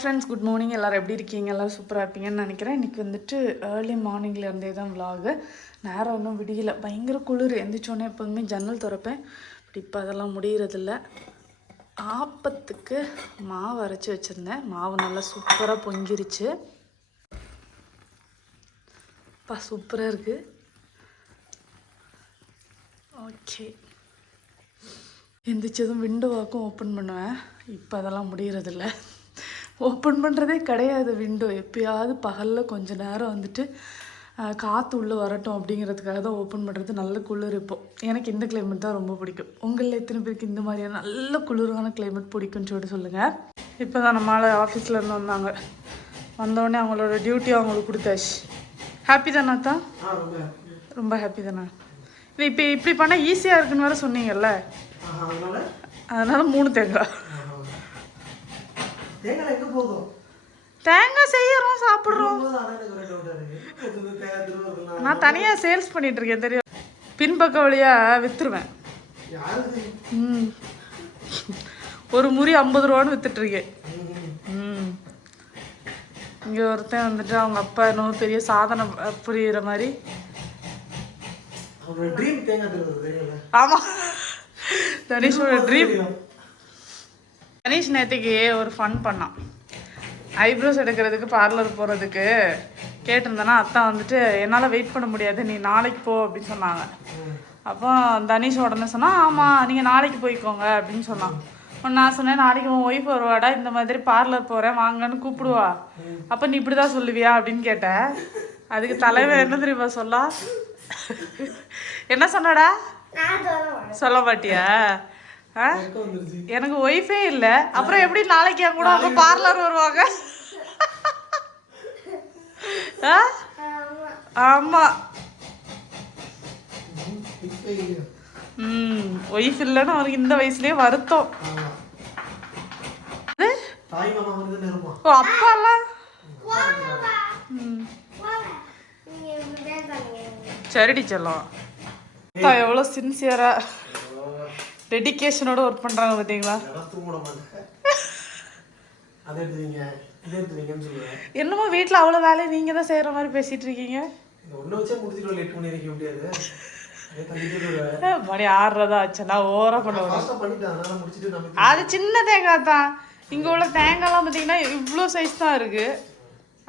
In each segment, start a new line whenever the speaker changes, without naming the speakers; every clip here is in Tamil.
ஃப்ரெண்ட்ஸ் குட் மார்னிங் எல்லோரும் எப்படி இருக்கீங்க? எல்லோரும் சூப்பராக இருப்பீங்கன்னு நினைக்கிறேன். இன்றைக்கி வந்துட்டு ஏர்லி மார்னிங்லேருந்தே தான் விலாகு நேரம் ஒன்றும் விடியல. பயங்கர குளிர். எந்திரிச்சோன்னே எப்போதுமே ஜன்னல் திறப்பேன். பட் இப்போ அதெல்லாம் முடிகிறதில்ல ஆப்பத்துக்கு மாவு அரைச்சி வச்சுருந்தேன். மாவு நல்லா சூப்பராக பொங்கிருச்சு. பா சூப்பராக இருக்குது ஓகே எந்திரிச்சதும் விண்டோ வாக்கும் ஓப்பன் பண்ணுவேன். இப்போ அதெல்லாம் முடியறதில்ல. ஓப்பன் பண்ணுறதே கிடையாது விண்டோ எப்பயாவது பகலில் கொஞ்ச நேரம் வந்துட்டு காற்று உள்ளே வரட்டும் அப்படிங்கிறதுக்காக தான் ஓப்பன் பண்ணுறது நல்ல குளிர் இப்போ. எனக்கு இந்த கிளைமேட் தான் ரொம்ப பிடிக்கும். உங்களில் எத்தனை பேருக்கு இந்த மாதிரியான நல்ல குளிரான கிளைமேட் பிடிக்கும்னு சொல்லிட்டு சொல்லுங்கள் இப்போ தான் நம்மளால் ஆஃபீஸில் இருந்து வந்தாங்க. வந்தோடனே அவங்களோட டியூட்டி அவங்களுக்கு கொடுத்தாச்சு. ஹாப்பி தானா தான் ரொம்ப ஹாப்பி தானே? இது இப்போ இப்படி பண்ணால் ஈஸியாக இருக்குன்னு வேற சொன்னீங்கல்ல? அதனால? மூணு தேங்காய்.
தேங்காய் எங்க போதும்
தேங்காய் செய்யறோம் சாப்பிட்றோம். நான் தனியாக சேல்ஸ் பண்ணிட்டு இருக்கேன் தெரியும். பின்பக்க
யாருக்கு? ம்.
ஒரு முறி ஐம்பது ரூபான்னு வித்துட்டு இருக்கேன் இங்கே ஒருத்தன் வந்துட்டு அவங்க அப்பா என்னமோ பெரிய சாதனை புரியுற மாதிரி. ஆமாம் தனிஷோட ட்ரீம் தனிஷ் நேற்றுக்கு ஒரு ஃபன் பண்ணான். ஐப்ரோஸ் எடுக்கிறதுக்கு பார்லர் போகிறதுக்கு கேட்டிருந்தேன்னா அத்தான் வந்துட்டு என்னால் வெயிட் பண்ண முடியாது நீ நாளைக்கு போ அப்படின்னு சொன்னாங்க. அப்போ தனிஷ் உடனே சொன்னா ஆமாம் நீங்கள் நாளைக்கு போய்க்கோங்க அப்படின்னு சொன்னான். நான் சொன்னேன் நாளைக்கு உன் ஒய்ஃப் வருவாடா இந்த மாதிரி பார்லர் போகிறேன் வாங்கன்னு கூப்பிடுவா. அப்போ நீ இப்படி தான் சொல்லுவியா? அப்படின்னு கேட்டேன். அதுக்கு தலைவர் என்ன தெரியுமா சொல்லா? என்ன சொன்னடா? சொல்ல மாட்டியா? எனக்கு ஒய்ஃபே இல்லை. அப்புறம் எப்படி நாளைக்கு என் கூட அவங்க பார்லர் வருவாங்க? ஆ? ஆமாம் ம், ஒய்ஃப் இல்லைன்னு அவருக்கு இந்த வயசுலயே வருத்தம். ஆமா. ஓ அப்பாலாம் சரிடி செல்லம். அப்பா எவ்வளோ சின்சியராக டெடிகேஷனோட ஒர்க் எடுத்துவீங்கன்னு சொல்லுவேன் என்னமோ வீட்டில் அவ்வளோ வேலையை நீங்கள் தான் செய்கிற மாதிரி பேசிகிட்டு இருக்கீங்க. மணி ஆறுறதா ஆச்சுன்னா பண்ணுவோம் பண்ணிட்டேன். அதனால முடிச்சுட்டு நம்ம அது சின்ன தேங்காய் தான். இங்கே உள்ள தேங்காய்லாம் பார்த்தீங்கன்னா இவ்வளோ சைஸ் தான் இருக்குது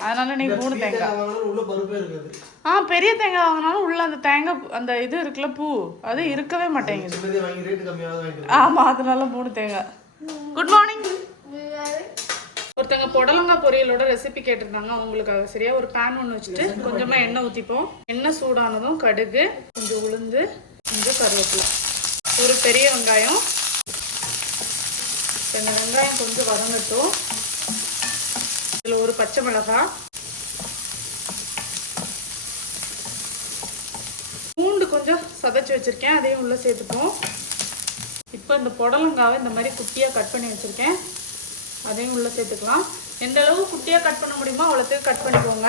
அதனால நீங்கள் மூணு தேங்காய். தேங்காய் வாங்கினாலும் உள்ள பருப்பே இருக்காது. ஆ பெரிய தேங்காய் வாங்கினாலும் உள்ள அந்த தேங்காய் அந்த இது இருக்குல்ல பூ அது இருக்கவே மாட்டேங்குது. ஆமா அதனால மூணு தேங்காய். குட் மார்னிங் ஒருத்தங்க புடலங்காய் பொரியலோட ரெசிபி கேட்டிருந்தாங்க. அவங்களுக்காக சரியா ஒரு பேன் ஒன்று வச்சுட்டு கொஞ்சமா எண்ணெய் ஊற்றிப்போம் எண்ணெய் சூடானதும் கடுகு கொஞ்சம் உளுந்து கொஞ்சம் கருவேப்பிலை. ஒரு பெரிய வெங்காயம். இந்த வெங்காயம் கொஞ்சம் வதங்கட்டும். இதில் ஒரு பச்சை மிளகாய் பூண்டு கொஞ்சம் சதைச்சு வச்சுருக்கேன் அதையும் உள்ள சேர்த்துப்போம். இப்போ இந்த புடலங்காவை இந்த மாதிரி குட்டியாக கட் பண்ணி வச்சுருக்கேன். அதையும் உள்ளே சேர்த்துக்கலாம். எந்த அளவு குட்டியாக கட் பண்ண முடியுமோ அவ்வளோத்துக்கு கட் பண்ணிக்கோங்க.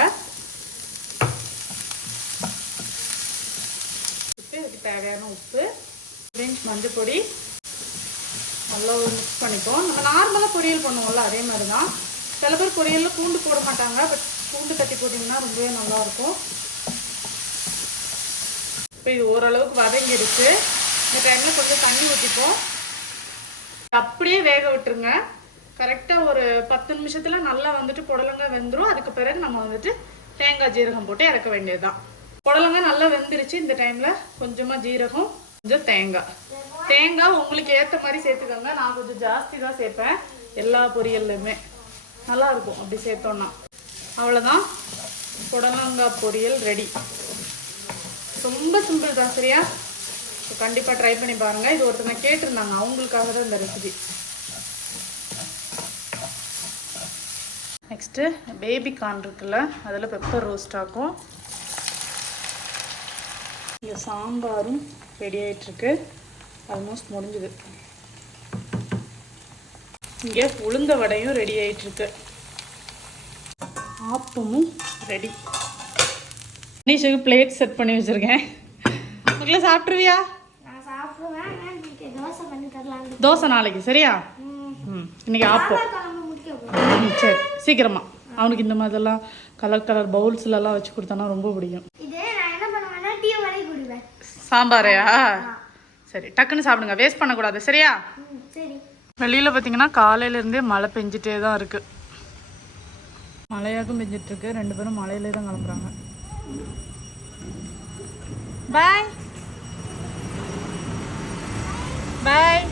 உப்பு இதுக்கு தேவையான உப்பு பிரிஞ்ச் மஞ்சள் பொடி. நல்லா ஒரு மிக்ஸ் பண்ணிப்போம். நம்ம நார்மலாக பொரியல் பண்ணுவோம்ல அதே மாதிரி தான். சில பேர் பொரியலில் பூண்டு போட மாட்டாங்க பட் பூண்டு தட்டி போட்டிங்கன்னா ரொம்பவே நல்லாயிருக்கும். இப்போ இது ஓரளவுக்கு வதங்கிடுச்சு. இந்த டைமில் கொஞ்சம் தண்ணி ஊற்றிப்போம் அப்படியே வேக விட்டுருங்க. கரெக்டாக ஒரு பத்து நிமிஷத்தில் நல்லா வந்துட்டு புடலங்காய் வெந்துடும் அதுக்கு பிறகு நம்ம வந்துட்டு தேங்காய் ஜீரகம் போட்டு இறக்க வேண்டியதுதான். புடலங்காய் நல்லா வெந்துருச்சு. இந்த டைமில் கொஞ்சமாக ஜீரகம் கொஞ்சம் தேங்காய். தேங்காய் உங்களுக்கு ஏற்ற மாதிரி சேர்த்துக்கோங்க. நான் கொஞ்சம் ஜாஸ்தி தான் சேர்ப்பேன். எல்லா பொரியல்லையுமே நல்லாயிருக்கும். அப்படி சேர்த்தோன்னா. அவ்வளோதான் புடலங்காய் பொரியல் ரெடி. ரொம்ப சிம்பிள் தான் சரியா? ஸோ கண்டிப்பாக ட்ரை பண்ணி பாருங்கள் இது ஒருத்தங்க கேட்டிருந்தாங்க. அவங்களுக்காக தான் இந்த ரெசிபி நெக்ஸ்ட்டு பேபி கார்ன் இருக்குல்ல அதில் பெப்பர் ரோஸ்ட் ஆக்கும். இங்கே சாம்பாரும் ரெடி ஆகிட்டுருக்கு ஆல்மோஸ்ட் முடிஞ்சுது. இங்கே உளுந்த வடையும் ரெடி ஆயிட்டிருக்கு. ஆப்பமும் ரெடி நீஷுக்கு பிளேட் செட் பண்ணி வச்சுருக்கேன். உங்களை சாப்பிட்ருவியா
தோசை பண்ணி தரலாம்
தோசை நாளைக்கு சரியா? ம். இன்னைக்கு ஆப்பம். ம் சரி சீக்கிரமா. அவனுக்கு இந்த மாதிரிலாம் கலர் கலர் பவுல்ஸ்லலாம் வச்சு கொடுத்தனா ரொம்ப பிடிக்கும்.
இதே நான் என்ன பண்ணுவேன்னா டீ வரை குடிப்பேன்
சாம்பாரையா? சரி டக்குன்னு சாப்பிடுங்க. வேஸ்ட் பண்ணக்கூடாது சரியா? சரி. வெளியில் பார்த்தீங்கன்னா காலையிலேருந்தே மழை பெஞ்சிட்டே தான் இருக்குது மழையாகவும் பெஞ்சிட்ருக்கு ரெண்டு பேரும் மழையிலே தான் கிளம்புறாங்க. பாய் பாய்